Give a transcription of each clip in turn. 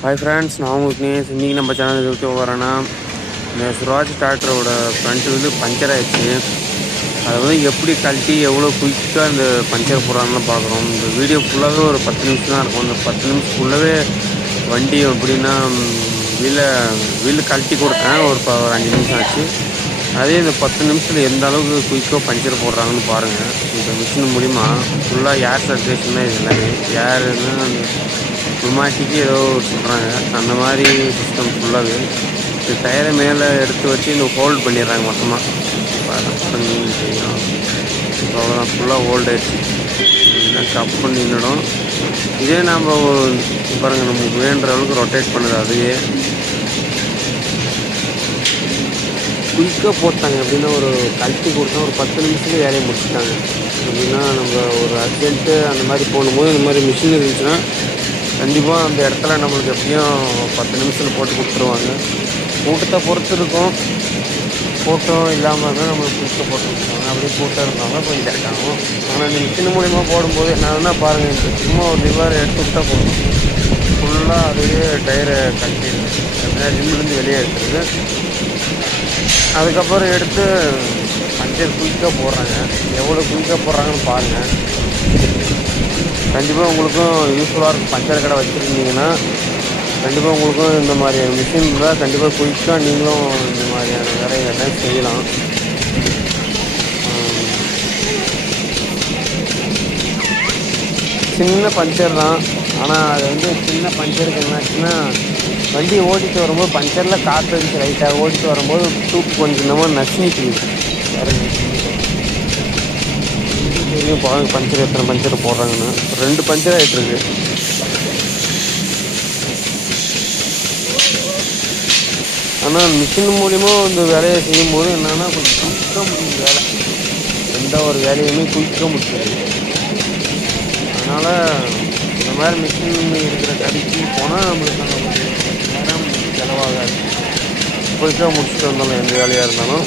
Hi friends, நான் உங்களுக்கு இன்றைக்கி நம்ம சேனல் எதுக்கு வரேன்னா, இந்த சுராஜ் டிராக்டரோட ஃப்ரண்ட்டு வந்து பஞ்சர் ஆகிடுச்சு. அதை வந்து எப்படி கழட்டி எவ்வளோ குயிக்காக இந்த பஞ்சர் போடுறாங்கன்னு பார்க்குறோம். இந்த வீடியோ ஃபுல்லாகவே ஒரு 10 நிமிஷம் தான் இருக்கும். இந்த 10 நிமிஷத்துக்குள்ளவே வண்டி எப்படின்னா வீலை கழட்டி கொடுத்தேன். ஒரு 5 நிமிஷம் ஆச்சு. அதே இந்த 10 நிமிஷத்தில் எந்த அளவுக்கு குயிக்காக பஞ்சர் போடுறாங்கன்னு பாருங்கள். இந்த மிஷின் மூலிமா ஃபுல்லாக ஏர் சர்க்குலேஷன் தான். இது எல்லாமே ஏருன்னு அந்த நுமாட்டிக்கு ஏதோ சொல்கிறாங்க. அந்த மாதிரி சிஸ்டம் ஃபுல்லாகவே இந்த டயரை மேலே எடுத்து வச்சு இந்த ஹோல்ட் பண்ணிடுறாங்க மொத்தமாக. பண்ணி செய்யணும். இப்போ அவ்வளோதான், ஃபுல்லாக ஹோல்ட் ஆகிடுச்சு. கப் பண்ணி நின்றுடும். இதே நாம் பாருங்கள், நமக்கு வேண்டுற அளவுக்கு ரொட்டேட் பண்ணுது. அதையே குயிக்காக போட்டாங்க. அப்படின்னா ஒரு கழட்டி கொடுத்தா ஒரு 10 நிமிஷத்துக்கு வேலையை முடிச்சுட்டாங்க. அப்படின்னா நம்ம ஒரு அர்ஜென்ட்டு அந்த மாதிரி போகும்போது இந்த மாதிரி மிஷின் இருந்துச்சுன்னா கண்டிப்பாக அந்த இடத்துல நம்மளுக்கு எப்படியும் 10 நிமிஷத்தில் போட்டு கொடுத்துருவாங்க. கூட்டத்தை பொறுத்து இருக்கும். கூட்டம் இல்லாமல் இருந்தால் நம்மளுக்கு குயிக்காக போட்டு கொடுத்துருவாங்க. அப்படியே கூட்டம் இருந்தாங்க கொஞ்சம் லேட் ஆகும். ஆனால் இந்த மிஷின் மூலிமா போடும்போது என்னன்னா பாருங்கள், இந்த சும்மா ஒரு லிவர் எடுத்து விட்டால் போதும், ஃபுல்லாக அதுவே டயரை கட்டிடுது. அப்படின்னா ரிம்லேருந்து வெளியே எடுத்துருது. அதுக்கப்புறம் எடுத்து பஞ்சர் குயிக்காக போடுறாங்க. எவ்வளோ குயிக்காக போடுறாங்கன்னு பாருங்கள். கண்டிப்பாக உங்களுக்கும் யூஸ்ஃபுல்லாக இருக்கும். பஞ்சர் கடை வச்சுருந்தீங்கன்னா கண்டிப்பாக உங்களுக்கும் இந்த மாதிரியான மிஷின் இருந்தால் கண்டிப்பாக குயிக்காக நீங்களும் இந்த மாதிரியான வேலைகள்லாம் செய்யலாம். சின்ன பஞ்சர் தான். ஆனால் அது வந்து சின்ன பஞ்சருக்கு என்னாச்சுன்னா, வண்டி ஓட்டிகிட்டு வரும்போது பஞ்சரில் காற்று அடிச்சு லைட்டாக ஓட்டிகிட்டு வரும்போது டூப் கொஞ்சம் இன்னமும் நசுங்கிட்டு தெரியும். பாருங்க பஞ்சர் எத்தனை பஞ்சர் போடுறாங்கன்னு. 2 பஞ்சர் ஆகிட்டுருக்கு. ஆனால் மிஷின் மூலிமா இந்த வேலையை செய்யும்போது என்னென்னா கொஞ்சம் குயிக்காக முடியுது வேலை. எந்த ஒரு வேலையுமே குயிக்காக முடியாது. அதனால் இந்த மாதிரி மிஷின் இருக்கிற கடைக்கு போனால் நம்மளுக்கு அந்த நேரம் செலவாகாது. குயிக்காக முடிச்சுட்டு வந்தாலும் எந்த வேலையாக இருந்தாலும்.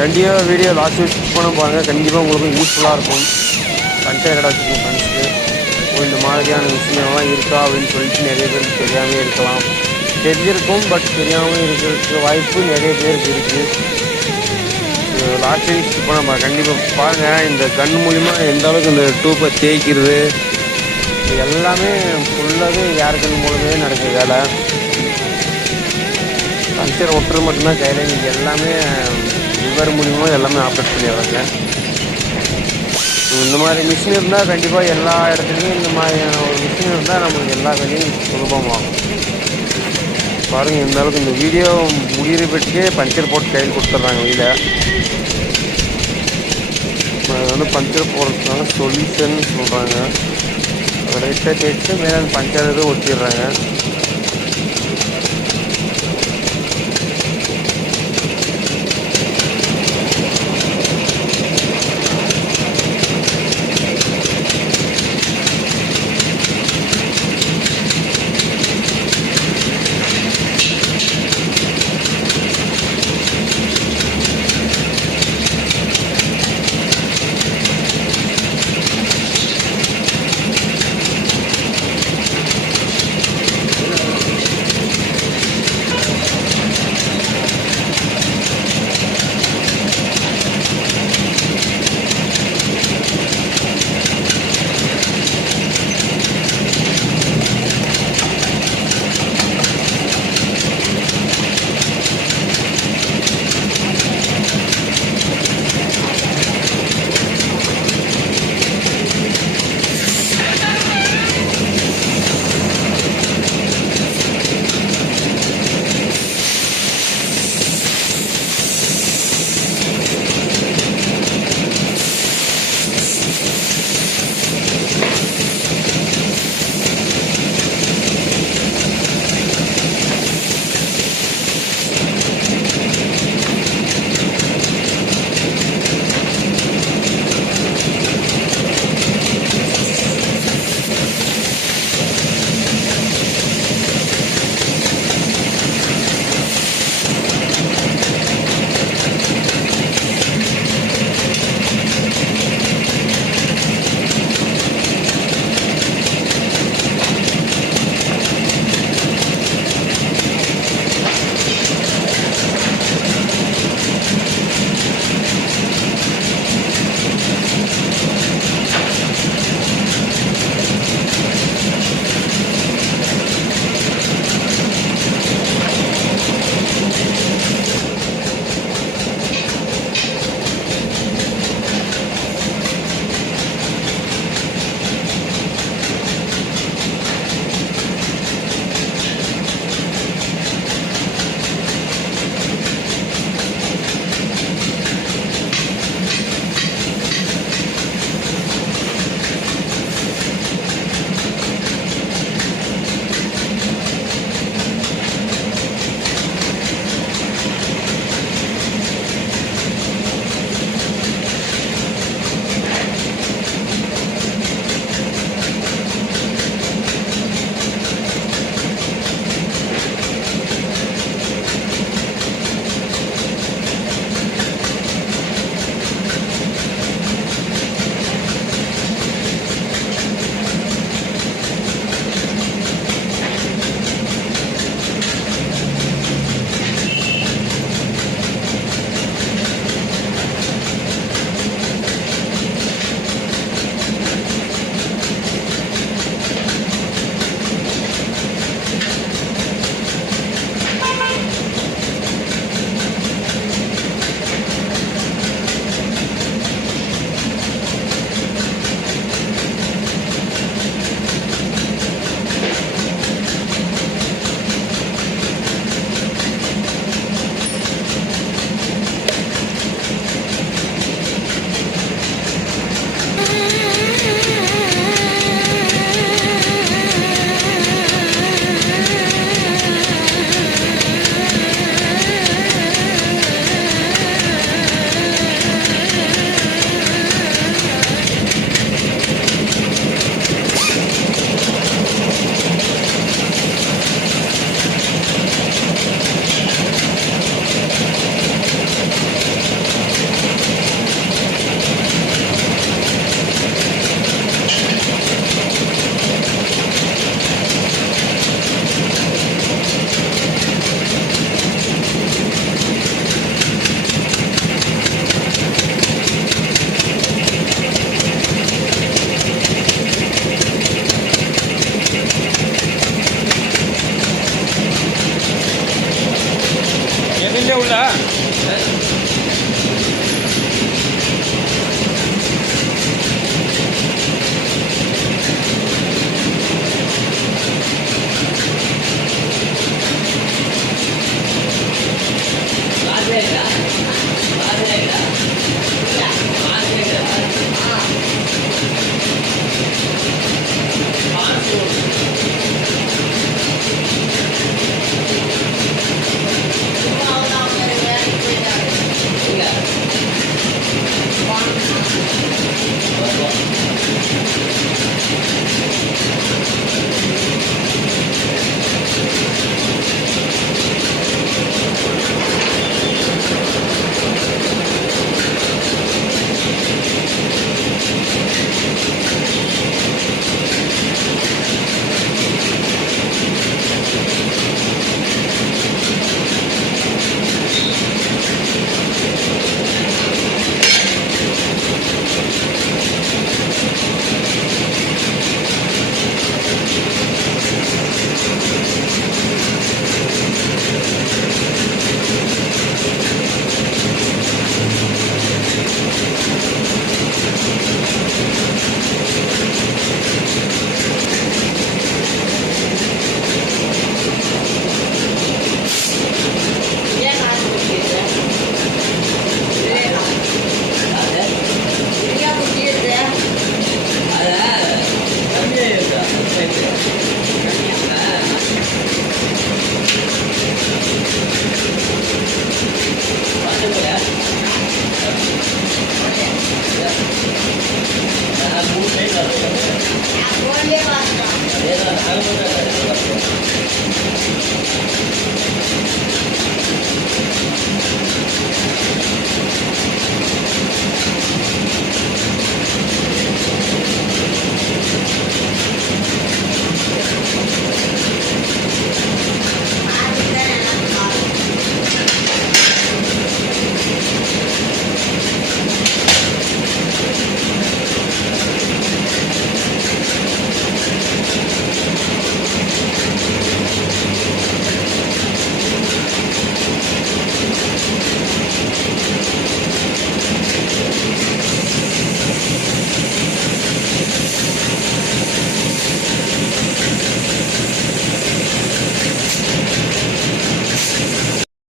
கண்டிப்பாக வீடியோ லாஸ்ட் ஸ்கிப் பண்ண பாருங்கள். கண்டிப்பாக உங்களுக்கு யூஸ்ஃபுல்லாக இருக்கும். பஞ்சர் கடை வச்சுருக்கோம் ஃப்ரெண்ட்ஸுக்கு இந்த மாதிரியான விஷயங்கள்லாம் இருக்கா அப்படின்னு சொல்லிட்டு நிறைய பேருக்கு தெரியாமல் இருக்கலாம். தெரிஞ்சிருக்கும், பட் தெரியாமல் இருக்கிறதுக்கு வாய்ப்பு நிறைய பேருக்கு இருக்குது. லாஸ்ட் டைம் ஸ்கிப் பண்ண கண்டிப்பாக பாருங்கள். இந்த கண் மூலிமா எந்த அளவுக்கு இந்த டூப்பை தேய்க்கிறது இது எல்லாமே ஃபுல்லாகவே ஏர் கண் மூலமே நடக்குது வேலை. பஞ்சர் ஒட்டுறது மட்டும்தான் கையில். இன்றைக்கி எல்லாமே லிவர் மூலிமா எல்லாமே ஆப்ரேட் பண்ணிடுறாங்க. இந்த மாதிரி மிஷின் இருந்தால் கண்டிப்பாக எல்லா இடத்துலையும் இந்த மாதிரியான ஒரு மிஷின் இருந்தால் நம்மளுக்கு எல்லா வேலையும் சுலபமாகும். பாருங்கள் இந்த அளவுக்கு இந்த வீடியோ முடிகிற பெட்டுக்கே பஞ்சர் போட்டு கையில் கொடுத்துட்றாங்க வீலை. அது வந்து பஞ்சர் போடுறதுக்கான சொல்யூஷன் சொல்கிறாங்க. அதை லைட்டாக தேய்ச்சி மேலே அந்த பஞ்சர் ஒட்டிடுறாங்க.